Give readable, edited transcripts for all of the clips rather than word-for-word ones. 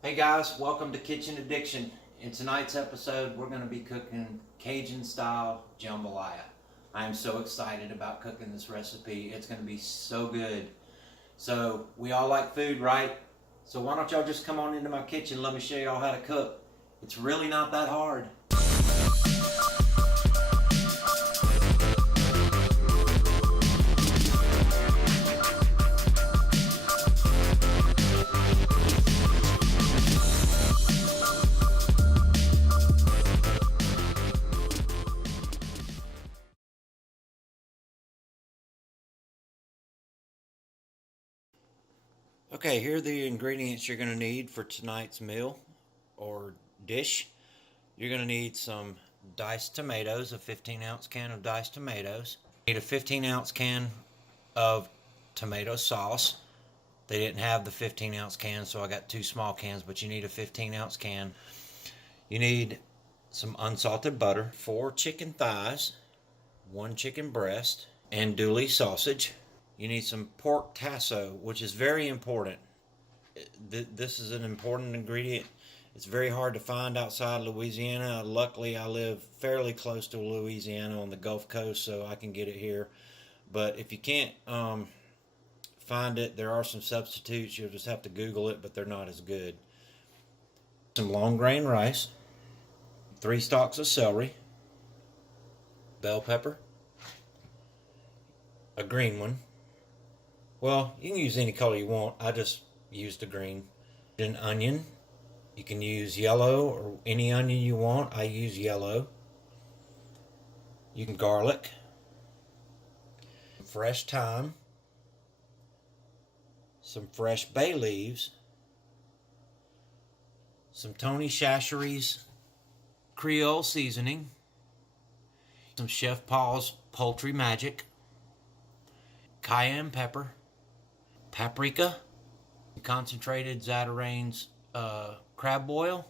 Hey guys, welcome to Kitchen Addiction. In tonight's episode, we're going to be cooking Cajun style jambalaya. I am so excited about cooking this recipe. It's going to be so good. So we all like food, right? So why don't y'all just come on into my kitchen, let me show y'all how to cook. It's really not that hard. Okay, here are the ingredients you're going to need for tonight's meal or dish. You're going to need some diced tomatoes, a 15-ounce can of diced tomatoes. You need a 15-ounce can of tomato sauce. They didn't have the 15-ounce can, so I got two small cans, but you need a 15-ounce can. You need some unsalted butter, 4 chicken thighs, 1 chicken breast, andouille sausage. You need some pork tasso, which is very important. This is an important ingredient. It's very hard to find outside Louisiana. Luckily, I live fairly close to Louisiana on the Gulf Coast, so I can get it here. But if you can't find it, there are some substitutes. You'll just have to Google it, but they're not as good. Some long grain rice, 3 stalks of celery, bell pepper, a green one. Well, you can use any color you want. I just used a green. An onion. You can use yellow or any onion you want. I use yellow. You can garlic. Fresh thyme. Some fresh bay leaves. Some Tony Chachere's Creole seasoning. Some Chef Paul's Poultry Magic. Cayenne pepper. Paprika, concentrated Zatarain's crab oil.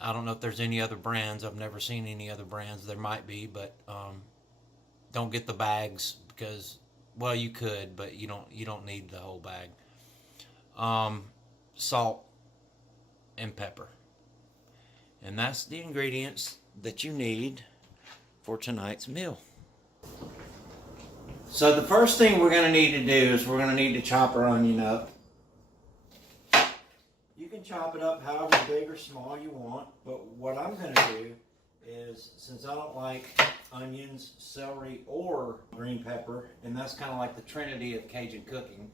I don't know if there's any other brands. I've never seen any other brands. There might be, but don't get the bags because, well, you could, but you don't need the whole bag. Salt and pepper, and that's the ingredients that you need for tonight's meal. So the first thing we're going to need to do is we're going to need to chop our onion up. You can chop it up however big or small you want, but what I'm going to do is, since I don't like onions, celery, or green pepper, and that's kind of like the trinity of Cajun cooking,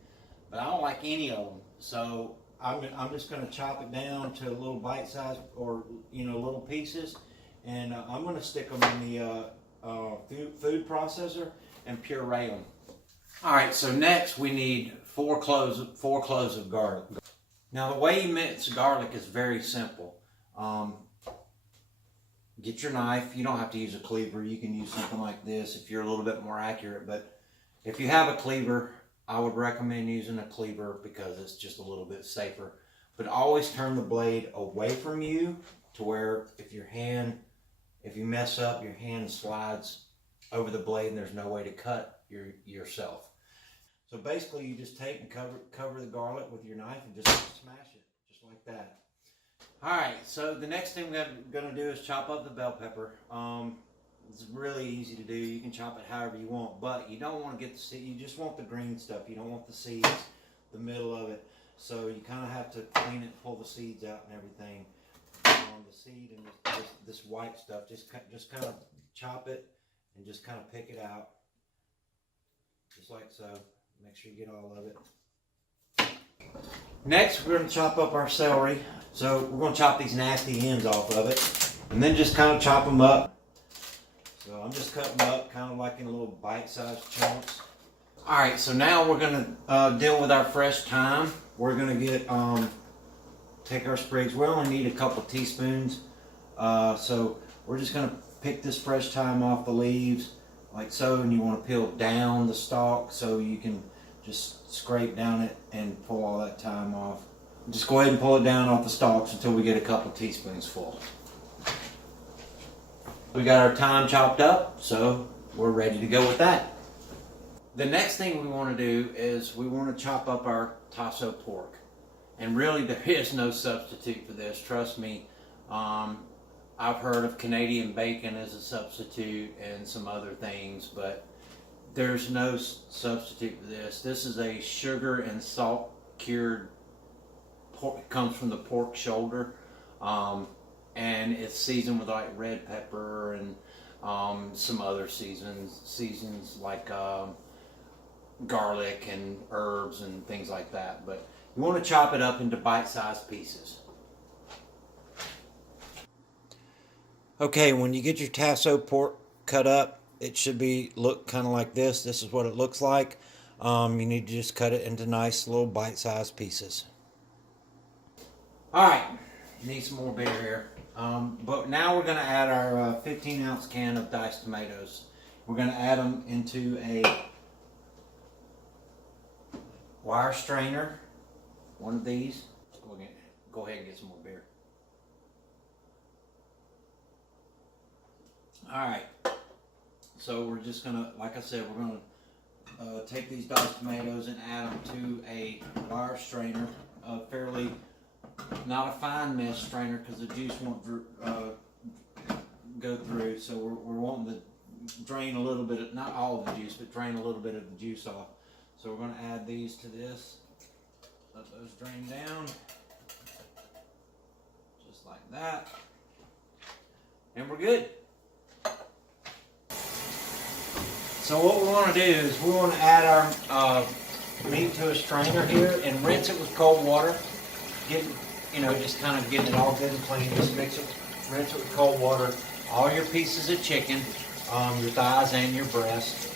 but I don't like any of them, so I'm just going to chop it down to little bite size or little pieces, and I'm going to stick them in the food processor and puree them. All right, so next we need 4 cloves of garlic. Now the way you mince garlic is very simple. Get your knife. You don't have to use a cleaver. You can use something like this if you're a little bit more accurate. But if you have a cleaver, I would recommend using a cleaver because it's just a little bit safer. But always turn the blade away from you to where if you mess up, your hand slides over the blade and there's no way to cut yourself. So basically you just take and cover the garlic with your knife and just smash it, just like that. Alright, so the next thing we're going to do is chop up the bell pepper. It's really easy to do. You can chop it however you want, but you don't want to get the seed. You just want the green stuff. You don't want the seeds, the middle of it. So you kind of have to clean it, pull the seeds out and everything. The seed and this white stuff, just kind of chop it and just kind of pick it out, just like so. Make sure you get all of it. Next, we're going to chop up our celery. So we're going to chop these nasty ends off of it, and then just kind of chop them up. So I'm just cutting them up kind of like in little bite-sized chunks. All right, so now we're going to deal with our fresh thyme. We're going to take our sprigs. We only need a couple teaspoons. So we're just going to pick this fresh thyme off the leaves like so, and you want to peel down the stalk so you can just scrape down it and pull all that thyme off. Just go ahead and pull it down off the stalks until we get a couple teaspoons full. We got our thyme chopped up, so we're ready to go with that. The next thing we want to do is we want to chop up our tasso pork. And really, there is no substitute for this. Trust me. I've heard of Canadian bacon as a substitute and some other things, but there's no substitute for this. This is a sugar and salt cured pork. It comes from the pork shoulder, and it's seasoned with like red pepper and some other seasons like garlic and herbs and things like that. But you want to chop it up into bite-sized pieces. Okay, when you get your tasso pork cut up, it should look kind of like this. This is what it looks like. You need to just cut it into nice little bite-sized pieces. All right, need some more beer here. But now we're going to add our 15-ounce can of diced tomatoes. We're going to add them into a wire strainer, one of these. Go ahead and get some more beer. Alright, so we're just going to, like I said, we're going to take these diced tomatoes and add them to a wire strainer, fairly, not a fine mesh strainer because the juice won't go through, so we're wanting to drain a little bit, not all of the juice, but drain a little bit of the juice off. So we're going to add these to this, let those drain down, just like that, and we're good. So what we want to do is we want to add our meat to a strainer here and rinse it with cold water. Just kind of getting it all good and clean. Just rinse it with cold water. All your pieces of chicken, your thighs and your breast.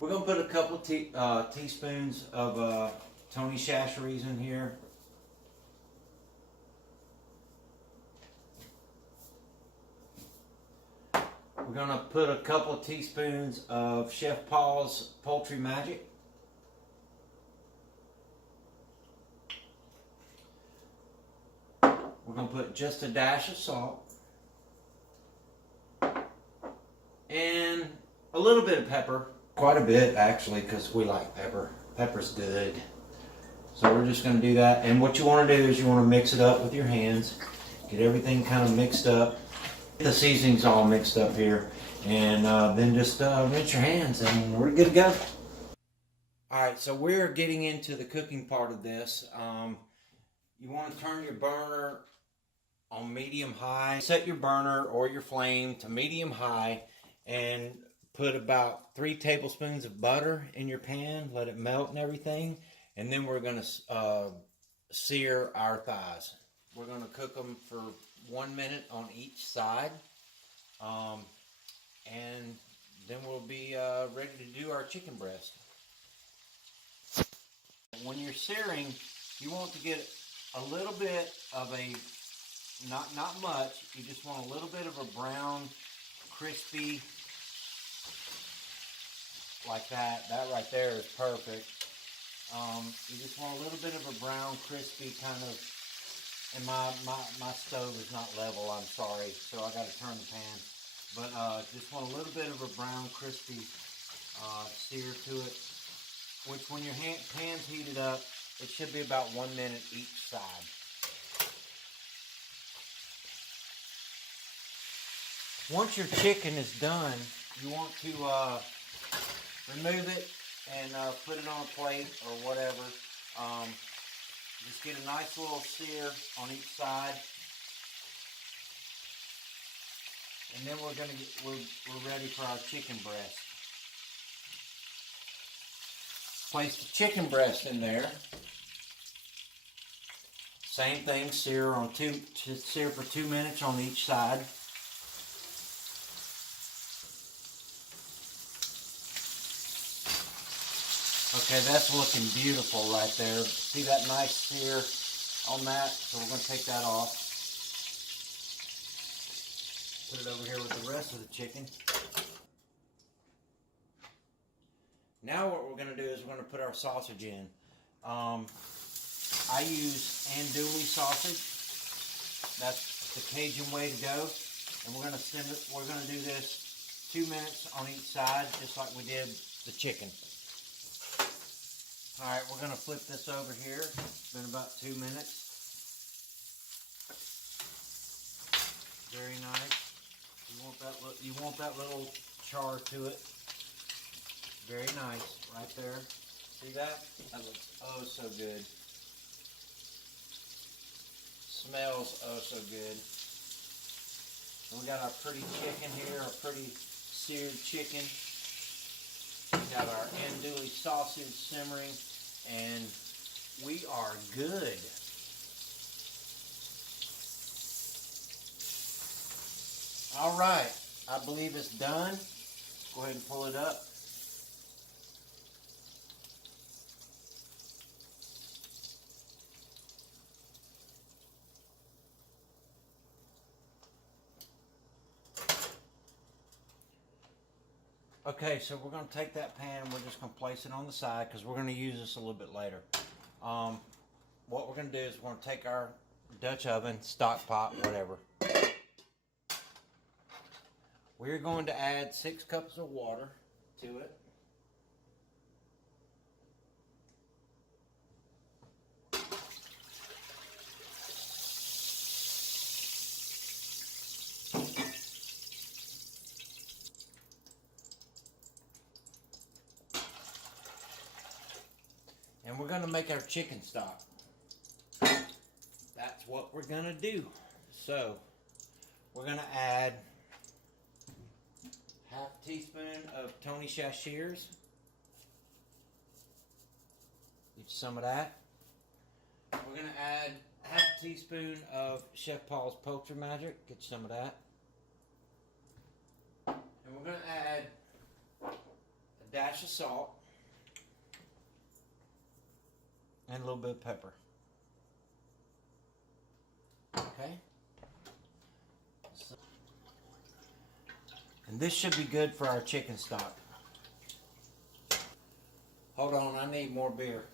We're going to put a couple of teaspoons of Tony Chachere's in here. We're going to put a couple of teaspoons of Chef Paul's Poultry Magic. We're going to put just a dash of salt. And a little bit of pepper. Quite a bit, actually, because we like pepper. Pepper's good. So we're just going to do that. And what you want to do is you want to mix it up with your hands. Get everything kind of mixed up. The seasoning's all mixed up here. And then just rinse your hands and we're good to go. Alright, so we're getting into the cooking part of this. You want to turn your burner on medium-high. Set your burner or your flame to medium-high and put about 3 tablespoons of butter in your pan. Let it melt and everything. And then we're going to sear our thighs. We're going to cook them for 1 minute on each side. And then we'll be ready to do our chicken breast. When you're searing, you want to get a little bit of a, not much, you just want a little bit of a brown, crispy, like that. That right there is perfect. You just want a little bit of a brown, crispy kind of, and my stove is not level, I'm sorry, so I got to turn the pan. But just want a little bit of a brown, crispy sear to it, which when your pan's heated up, it should be about 1 minute each side. Once your chicken is done, you want to remove it and put it on a plate or whatever. Just get a nice little sear on each side. And then we're ready for our chicken breast. Place the chicken breast in there. Same thing, sear for 2 minutes on each side. Okay, that's looking beautiful right there. See that nice sear on that? So we're going to take that off. Put it over here with the rest of the chicken. Now what we're going to do is we're going to put our sausage in. I use andouille sausage. That's the Cajun way to go. And we're going to send it. We're going to do this 2 minutes on each side, just like we did the chicken. All right, we're going to flip this over here. It's been about 2 minutes. Very nice. You want that little char to it. Very nice, right there. See that? That looks oh so good. Smells oh so good. And we got our pretty chicken here, our pretty seared chicken. We got our andouille sausage simmering, and we are good. All right, I believe it's done. Go ahead and pull it up. Okay, so we're going to take that pan and we're just going to place it on the side because we're going to use this a little bit later. What we're going to do is we're going to take our Dutch oven, stock pot, whatever. We're going to add 6 cups of water to it. And we're going to make our chicken stock. That's what we're going to do. So, we're going to add half a teaspoon of Tony Chachere's. Get some of that. We're going to add half a teaspoon of Chef Paul's Poultry Magic. Get some of that. And we're going to add a dash of salt. And a little bit of pepper. Okay. And this should be good for our chicken stock. Hold on, I need more beer.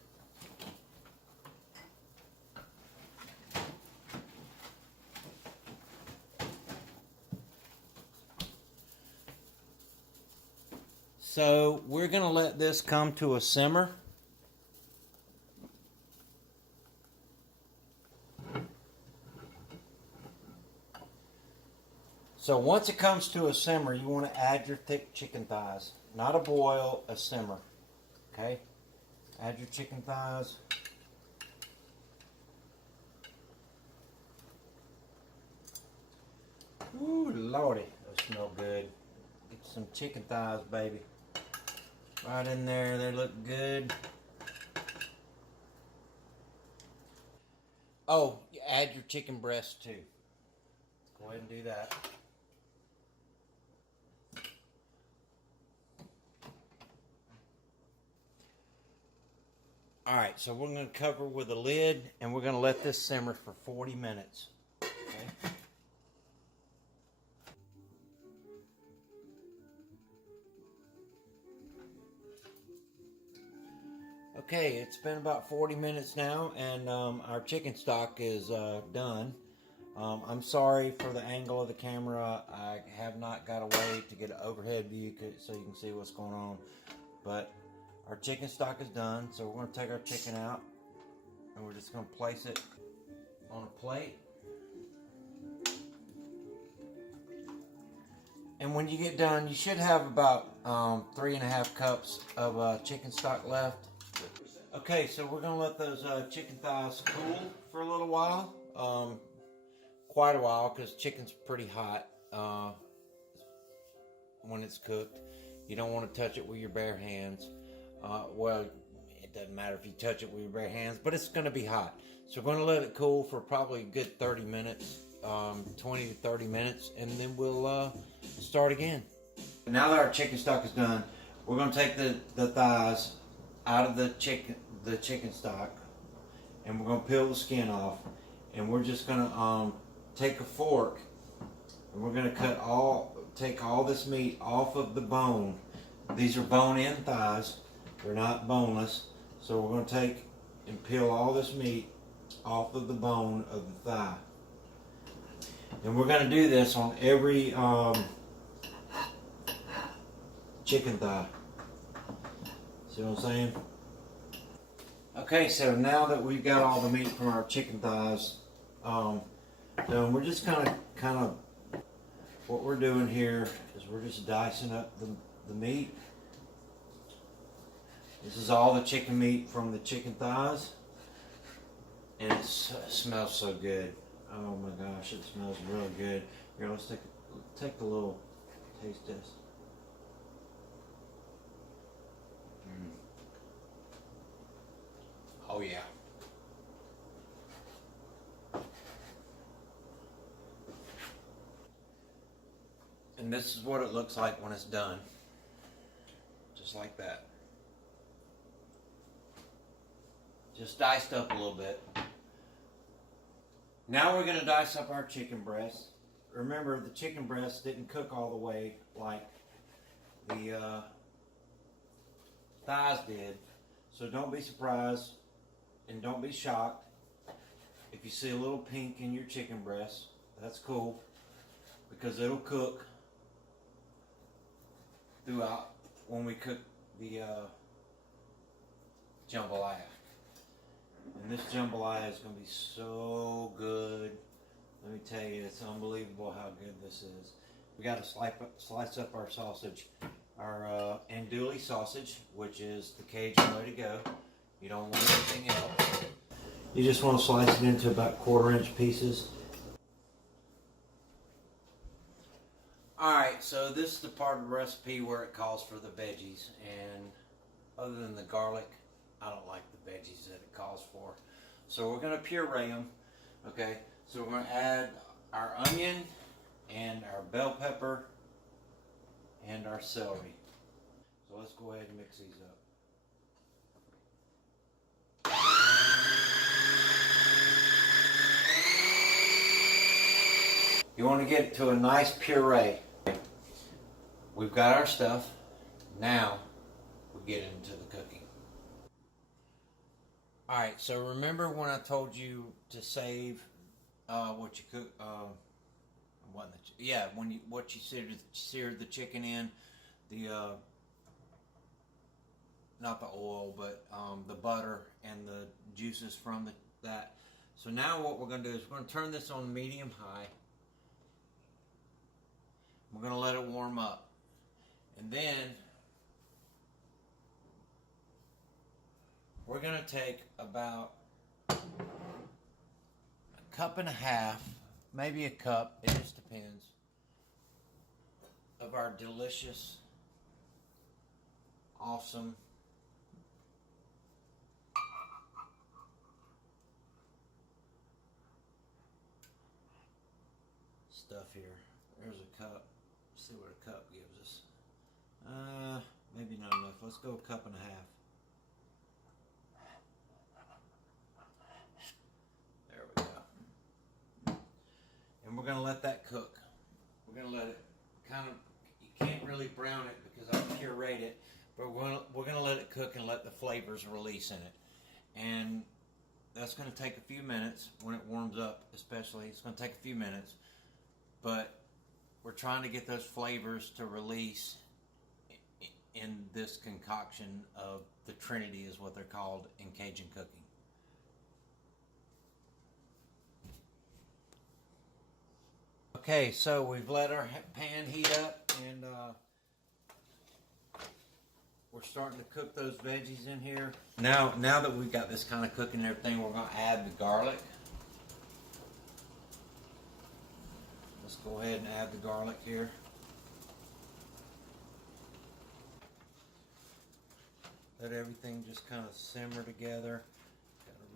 So we're going to let this come to a simmer. So once it comes to a simmer, you want to add your thick chicken thighs. Not a boil, a simmer. Okay? Add your chicken thighs. Ooh, Lordy, those smell good. Get some chicken thighs, baby. Right in there, they look good. Oh, add your chicken breast too. Go ahead and do that. Alright, so we're going to cover with a lid and we're going to let this simmer for 40 minutes. Okay? Okay, it's been about 40 minutes now and our chicken stock is done. I'm sorry for the angle of the camera. I have not got a way to get an overhead view so you can see what's going on. But our chicken stock is done, so we're going to take our chicken out and we're just going to place it on a plate. And when you get done, you should have about 3.5 cups of chicken stock left. Okay, so we're going to let those chicken thighs cool for a little while. Quite a while, because chicken's pretty hot when it's cooked. You don't want to touch it with your bare hands. Well, it doesn't matter if you touch it with your bare hands, but it's going to be hot. So we're going to let it cool for probably a good 30 minutes, 20 to 30 minutes, and then we'll start again. Now that our chicken stock is done, we're going to take the thighs out of the chicken stock, and we're going to peel the skin off, and we're just going to take a fork, and we're going to take all this meat off of the bone. These are bone-in thighs. They're not boneless. So we're going to take and peel all this meat off of the bone of the thigh. And we're going to do this on every chicken thigh. See what I'm saying? Okay, so now that we've got all the meat from our chicken thighs done, we're just kind of, what we're doing here is we're just dicing up the meat. This is all the chicken meat from the chicken thighs, and it smells so good. Oh my gosh, it smells really good. Here, let's take a little taste test. Oh yeah. And this is what it looks like when it's done. Just like that. Just diced up a little bit. Now we're going to dice up our chicken breasts. Remember, the chicken breasts didn't cook all the way like the thighs did. So don't be surprised and don't be shocked if you see a little pink in your chicken breast. That's cool, because it'll cook throughout when we cook the jambalaya. And this jambalaya is going to be so good. Let me tell you, it's unbelievable how good this is. We got to slice up our sausage, our andouille sausage, which is the Cajun way to go. You don't want anything else. You just want to slice it into about 1/4-inch pieces. Alright, so this is the part of the recipe where it calls for the veggies, and other than the garlic, I don't like the veggies that it calls for. So we're going to puree them. Okay, so we're going to add our onion and our bell pepper and our celery. So let's go ahead and mix these up. You want to get it to a nice puree. We've got our stuff. Now we get into the cooking. Alright, so remember when I told you to save what you cook, what you seared the chicken in, the not the oil, but the butter and the juices from that. So now what we're going to do is we're going to turn this on medium high. We're going to let it warm up. And then we're going to take about a cup and a half, maybe a cup, it just depends, of our delicious, awesome stuff here. There's a cup. Let's see what a cup gives us. Maybe not enough. Let's go a cup and a half. There we go. And we're going to let that cook. We're going to let it kind of, you can't really brown it because I pureed it, but we're going to let it cook and let the flavors release in it. And that's going to take a few minutes when it warms up, especially. It's going to take a few minutes, but we're trying to get those flavors to release in this concoction of the Trinity, is what they're called in Cajun cooking. Okay, so we've let our pan heat up, and we're starting to cook those veggies in here. Now that we've got this kind of cooking and everything, we're going to add the garlic. Let's go ahead and add the garlic here. Let everything just kind of simmer together.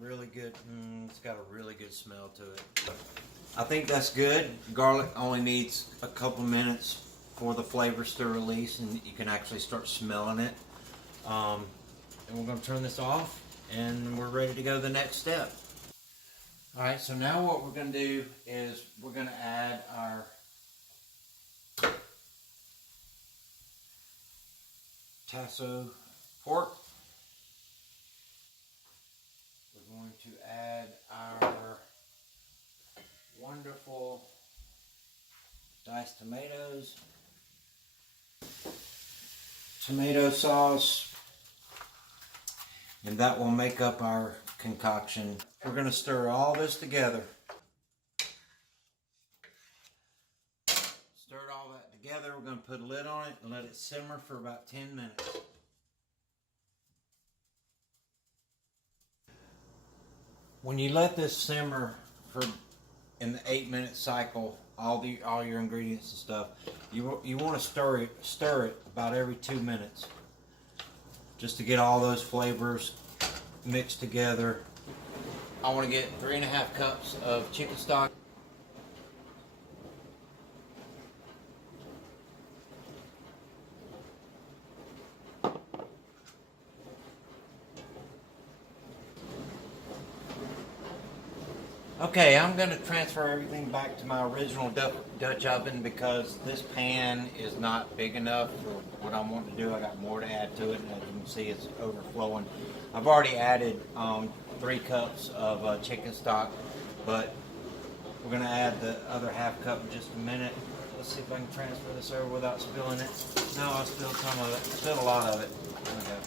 It's got a really good smell to it. I think that's good. Garlic only needs a couple minutes for the flavors to release, and you can actually start smelling it. And we're going to turn this off, and we're ready to go to the next step. Alright, so now what we're going to do is we're going to add our tasso pork. to add our wonderful diced tomatoes, tomato sauce, and that will make up our concoction. We're going to stir all this together. Stir all that together. We're going to put a lid on it and let it simmer for about 10 minutes. When you let this simmer for in the 8-minute cycle, all your ingredients and stuff, you want to stir it about every 2 minutes, just to get all those flavors mixed together. I want to get 3.5 cups of chicken stock. Okay, I'm going to transfer everything back to my original Dutch oven because this pan is not big enough for what I'm wanting to do. I got more to add to it, and as you can see, it's overflowing. I've already added 3 cups of chicken stock, but we're going to add the other ½ cup in just a minute. Let's see if I can transfer this over without spilling it. No, I spilled some of it. I spilled a lot of it. Okay.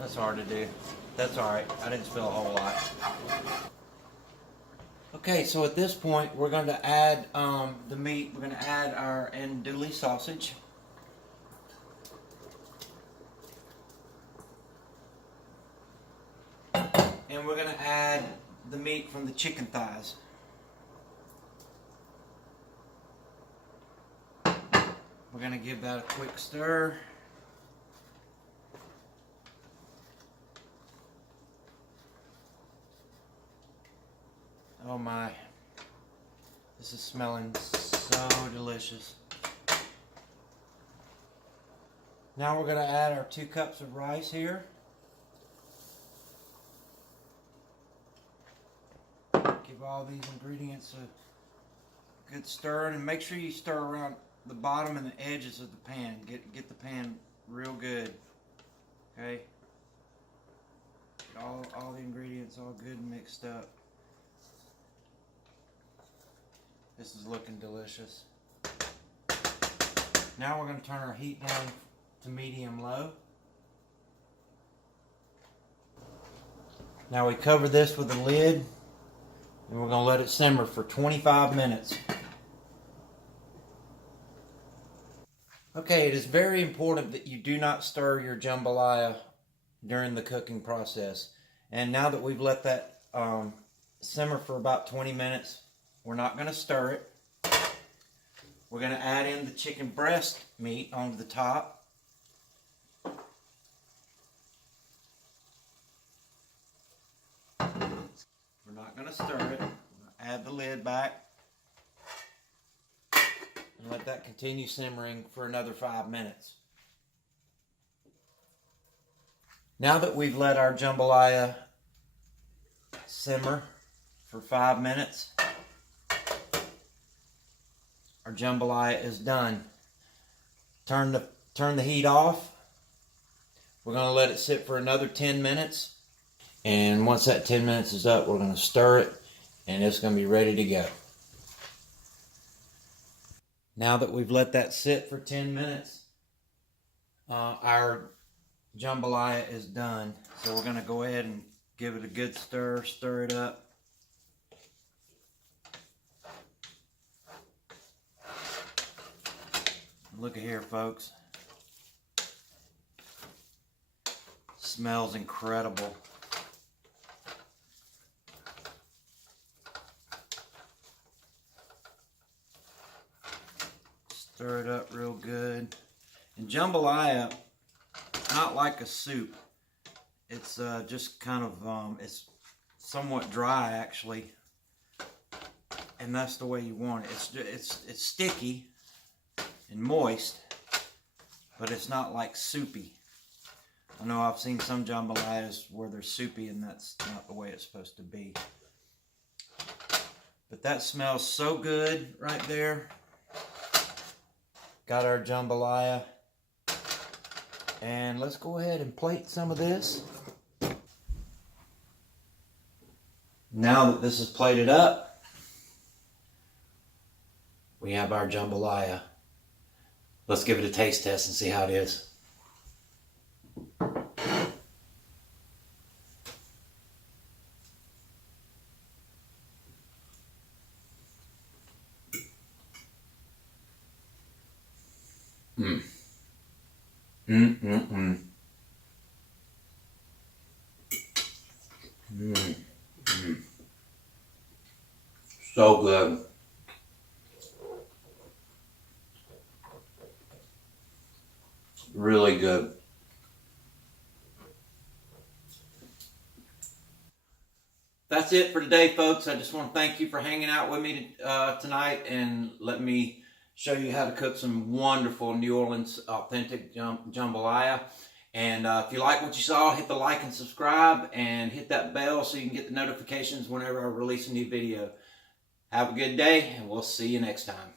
That's hard to do. That's alright. I didn't spill a whole lot. Okay, so at this point, we're going to add the meat. We're going to add our andouille sausage. And we're going to add the meat from the chicken thighs. We're going to give that a quick stir. Oh my, this is smelling so delicious. Now we're going to add our 2 cups of rice here. Give all these ingredients a good stir, and make sure you stir around the bottom and the edges of the pan. Get the pan real good. Okay? Get all the ingredients all good and mixed up. This is looking delicious. Now we're going to turn our heat down to medium-low. Now we cover this with a lid, and we're going to let it simmer for 25 minutes. Okay, it is very important that you do not stir your jambalaya during the cooking process. And now that we've let that simmer for about 20 minutes, we're not going to stir it. We're going to add in the chicken breast meat onto the top. We're not going to stir it. We're going to add the lid back and let that continue simmering for another 5 minutes. Now that we've let our jambalaya simmer for 5 minutes, our jambalaya is done. Turn the heat off. We're going to let it sit for another 10 minutes. And once that 10 minutes is up, we're going to stir it, and it's going to be ready to go. Now that we've let that sit for 10 minutes, our jambalaya is done. So we're going to go ahead and give it a good stir it up. Look at here, folks. Smells incredible. Stir it up real good. And jambalaya, not like a soup. It's just kind of, it's somewhat dry actually. And that's the way you want it. It's sticky and moist, but it's not like soupy. I know I've seen some jambalayas where they're soupy, and that's not the way it's supposed to be. But that smells so good right there. Got our jambalaya, and let's go ahead and plate some of this. Now that this is plated up, we have our jambalaya. Let's give it a taste test and see how it is. Mm. Mm, mm, mm. Mm, mm. So good. Really good. That's it for today, folks. I just want to thank you for hanging out with me tonight and let me show you how to cook some wonderful New Orleans authentic jambalaya. And if you like what you saw, hit the like and subscribe and hit that bell so you can get the notifications whenever I release a new video. Have a good day, and we'll see you next time.